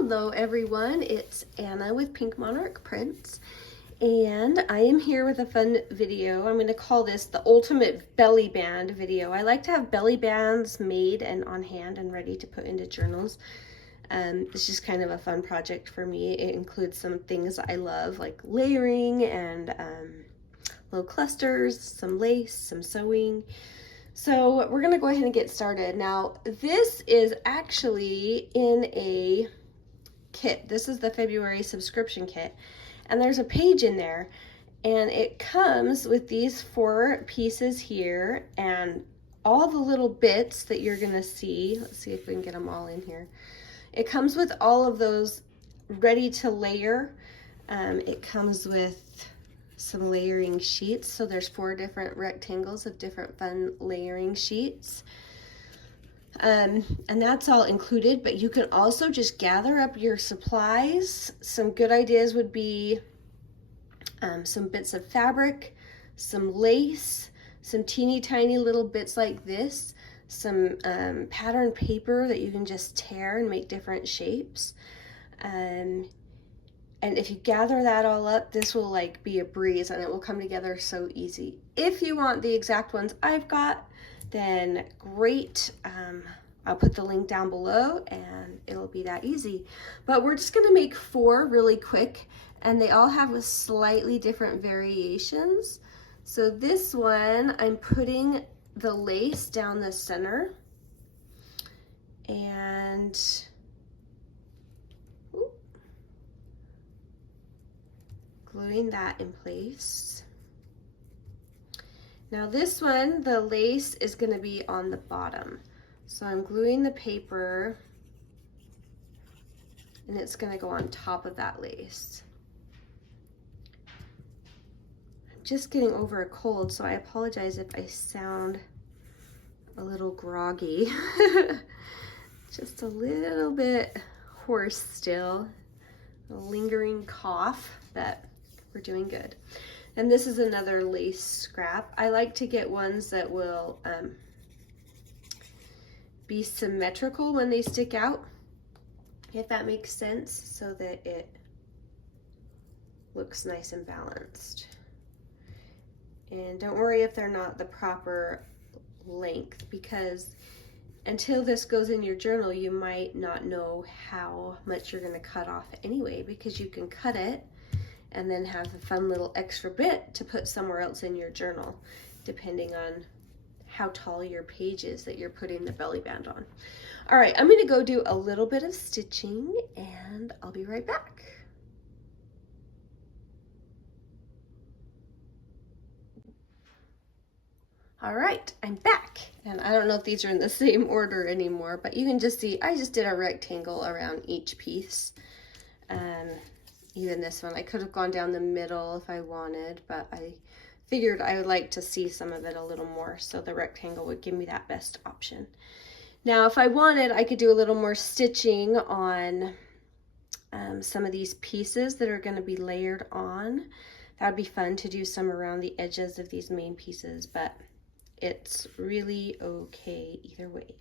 Hello everyone, it's Anna with Pink Monarch Prints, and I am here with a fun video. I'm going to call this the ultimate belly band video. I like to have belly bands made and on hand and ready to put into journals. It's just kind of a fun project for me. It includes some things I love like layering and little clusters, some lace, some sewing. So we're gonna go ahead and get started. Now, this is actually in a kit. This is the February subscription kit, and there's a page in there, and it comes with these 4 pieces here and all the little bits that you're gonna see. Let's see if we can get them all in here. It comes with all of those ready to layer. It comes with some layering sheets. So there's 4 different rectangles of different fun layering sheets. And that's all included, but you can also just gather up your supplies. Some good ideas would be some bits of fabric, some lace, some teeny tiny little bits like this, some pattern paper that you can just tear and make different shapes. And if you gather that all up, this will like be a breeze and it will come together so easy. If you want the exact ones I've got, then great. I'll put the link down below and it'll be that easy. But we're just gonna make 4 really quick, and they all have slightly different variations. So this one, I'm putting the lace down the center and gluing that in place. Now this one, the lace is going to be on the bottom. So I'm gluing the paper and it's going to go on top of that lace. I'm just getting over a cold, so I apologize if I sound a little groggy. Just a little bit hoarse still. A lingering cough, but we're doing good. And this is another lace scrap. I like to get ones that will be symmetrical when they stick out, if that makes sense, so that it looks nice and balanced. And don't worry if they're not the proper length, because until this goes in your journal, you might not know how much you're going to cut off anyway, because you can cut it and then have a fun little extra bit to put somewhere else in your journal, depending on how tall your page is that you're putting the belly band on. All right, I'm going to go do a little bit of stitching and I'll be right back. All right, I'm back, and I don't know if these are in the same order anymore, but you can just see I just did a rectangle around each piece. Even this one, I could have gone down the middle if I wanted, but I figured I would like to see some of it a little more, so the rectangle would give me that best option. Now, if I wanted, I could do a little more stitching on some of these pieces that are going to be layered on. That would be fun to do some around the edges of these main pieces, but it's really okay either way.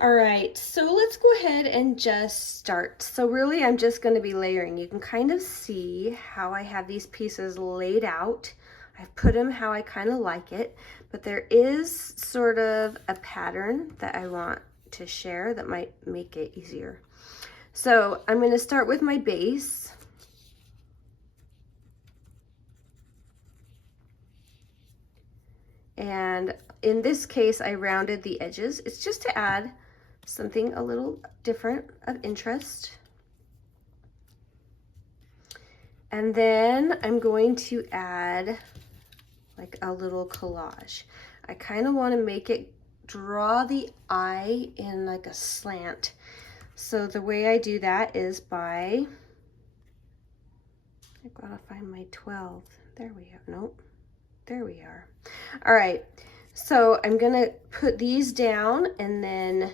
All right, so let's go ahead and just start. So really, I'm just going to be layering. You can kind of see how I have these pieces laid out. I've put them how I kind of like it, but there is sort of a pattern that I want to share that might make it easier. So I'm going to start with my base. And in this case, I rounded the edges. It's just to add something a little different of interest. And then I'm going to add like a little collage. I kind of want to make it draw the eye in like a slant. So the way I do that is by, I've got to find my 12. There we are. Nope. There we are. All right, so I'm gonna put these down, and then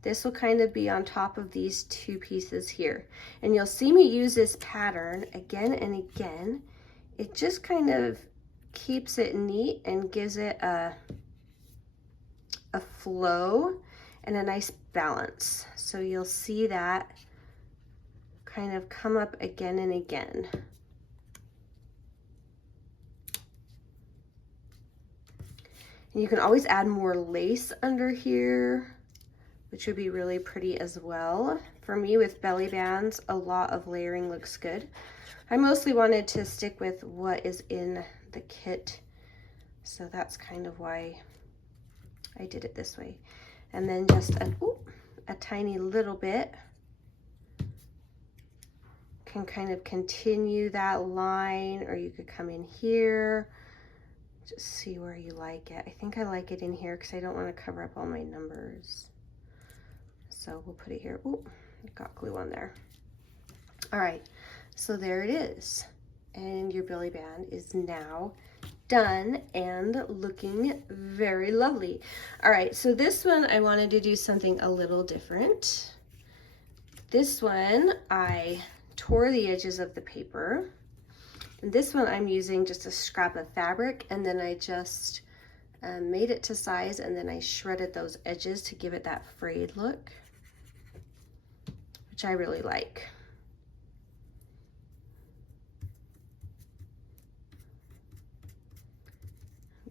this will kind of be on top of these 2 pieces here. And you'll see me use this pattern again and again. It just kind of keeps it neat and gives it a flow and a nice balance. So you'll see that kind of come up again and again. And you can always add more lace under here, which would be really pretty as well. For me, with belly bands, a lot of layering looks good. I mostly wanted to stick with what is in the kit, so that's kind of why I did it this way. And then just a tiny little bit can kind of continue that line, or you could come in here. Just see where you like it. I think I like it in here because I don't want to cover up all my numbers. So we'll put it here. Ooh, it got glue on there. All right, so there it is. And your belly band is now done and looking very lovely. All right, so this one I wanted to do something a little different. This one I tore the edges of the paper. And this one I'm using just a scrap of fabric, and then I just made it to size, and then I shredded those edges to give it that frayed look, which I really like.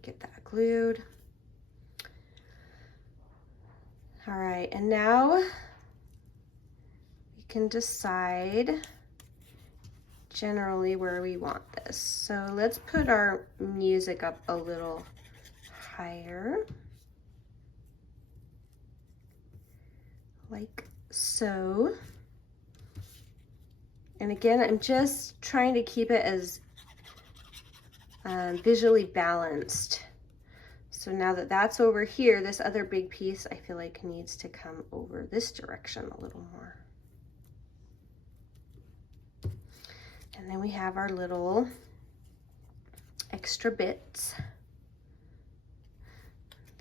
Get that glued. All right, and now we can decide generally where we want this. So let's put our music up a little higher, like so. And again, I'm just trying to keep it as visually balanced. So now that that's over here, this other big piece I feel like needs to come over this direction a little more. And then we have our little extra bits.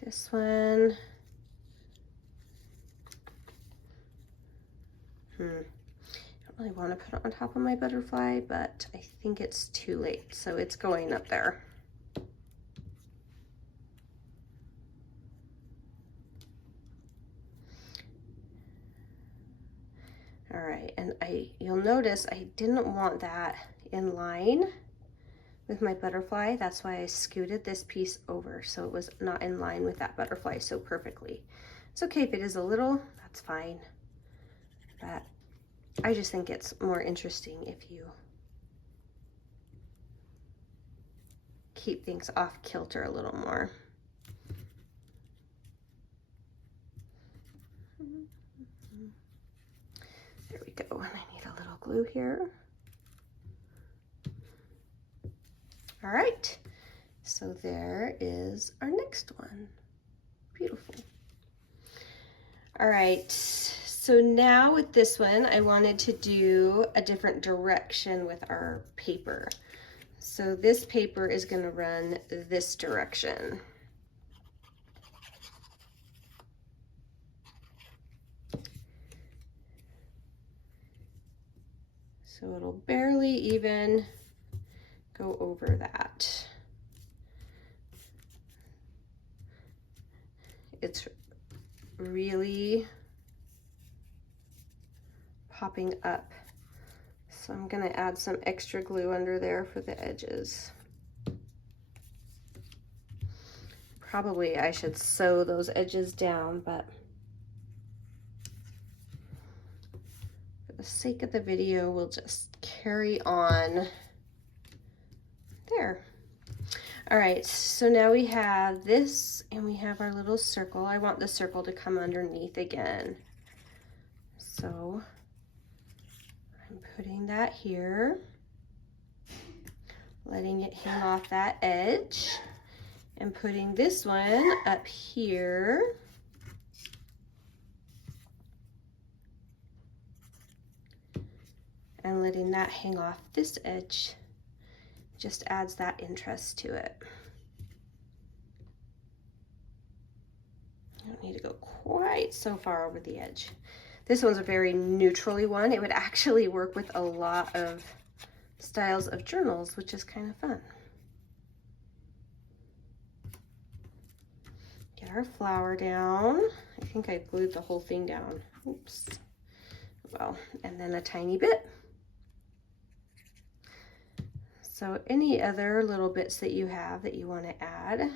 This one, I don't really want to put it on top of my butterfly, but I think it's too late, so it's going up there. All right, and you'll notice I didn't want that in line with my butterfly. That's why I scooted this piece over, so it was not in line with that butterfly so perfectly. It's okay if it is a little, that's fine. But I just think it's more interesting if you keep things off kilter a little more. There we go, and I need a little glue here. All right, so there is our next one. Beautiful. All right, so now with this one, I wanted to do a different direction with our paper. So this paper is going to run this direction. So it'll barely even go over that. It's really popping up. So I'm gonna add some extra glue under there for the edges. Probably I should sew those edges down, but for the sake of the video, we'll just carry on. There. All right, so now we have this and we have our little circle. I want the circle to come underneath again. So I'm putting that here, letting it hang off that edge, and putting this one up here. And letting that hang off this edge. Just adds that interest to it. You don't need to go quite so far over the edge. This one's a very neutrally one. It would actually work with a lot of styles of journals, which is kind of fun. Get our flower down. I think I glued the whole thing down. Oops. Well, and then a tiny bit. So any other little bits that you have that you want to add,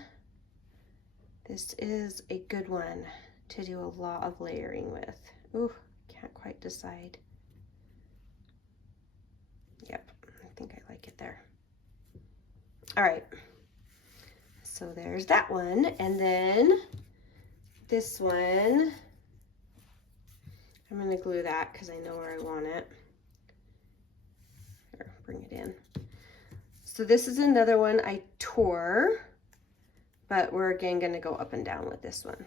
this is a good one to do a lot of layering with. Ooh, can't quite decide. Yep, I think I like it there. All right, so there's that one. And then this one, I'm gonna glue that because I know where I want it. Here, bring it in. So this is another one I tore, but we're again gonna go up and down with this one.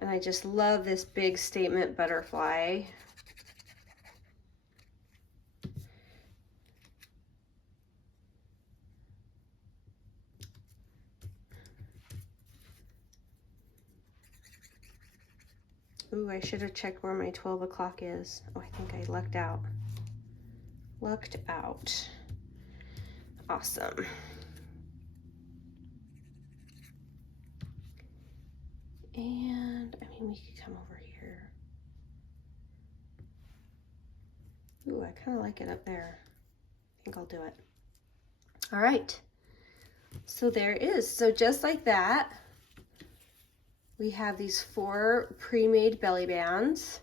And I just love this big statement butterfly. Ooh, I should have checked where my 12 o'clock is. Oh, I think I lucked out. Lucked out. Awesome. And I mean, we could come over here. Ooh, I kind of like it up there. I think I'll do it. All right. So there it is. So just like that, we have these 4 pre-made belly bands.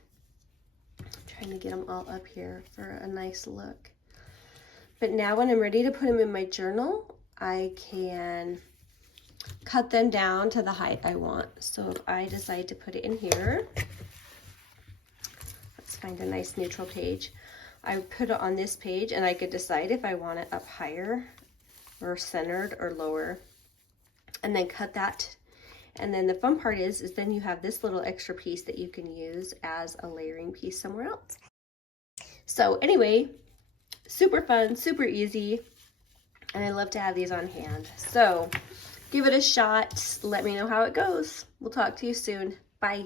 I'm trying to get them all up here for a nice look. But now when I'm ready to put them in my journal, I can cut them down to the height I want. So if I decide to put it in here, let's find a nice neutral page. I put it on this page and I could decide if I want it up higher or centered or lower, and then cut that. And then the fun part is then you have this little extra piece that you can use as a layering piece somewhere else. So anyway, super fun, super easy, and I love to have these on hand. So give it a shot. Let me know how it goes. We'll talk to you soon. Bye.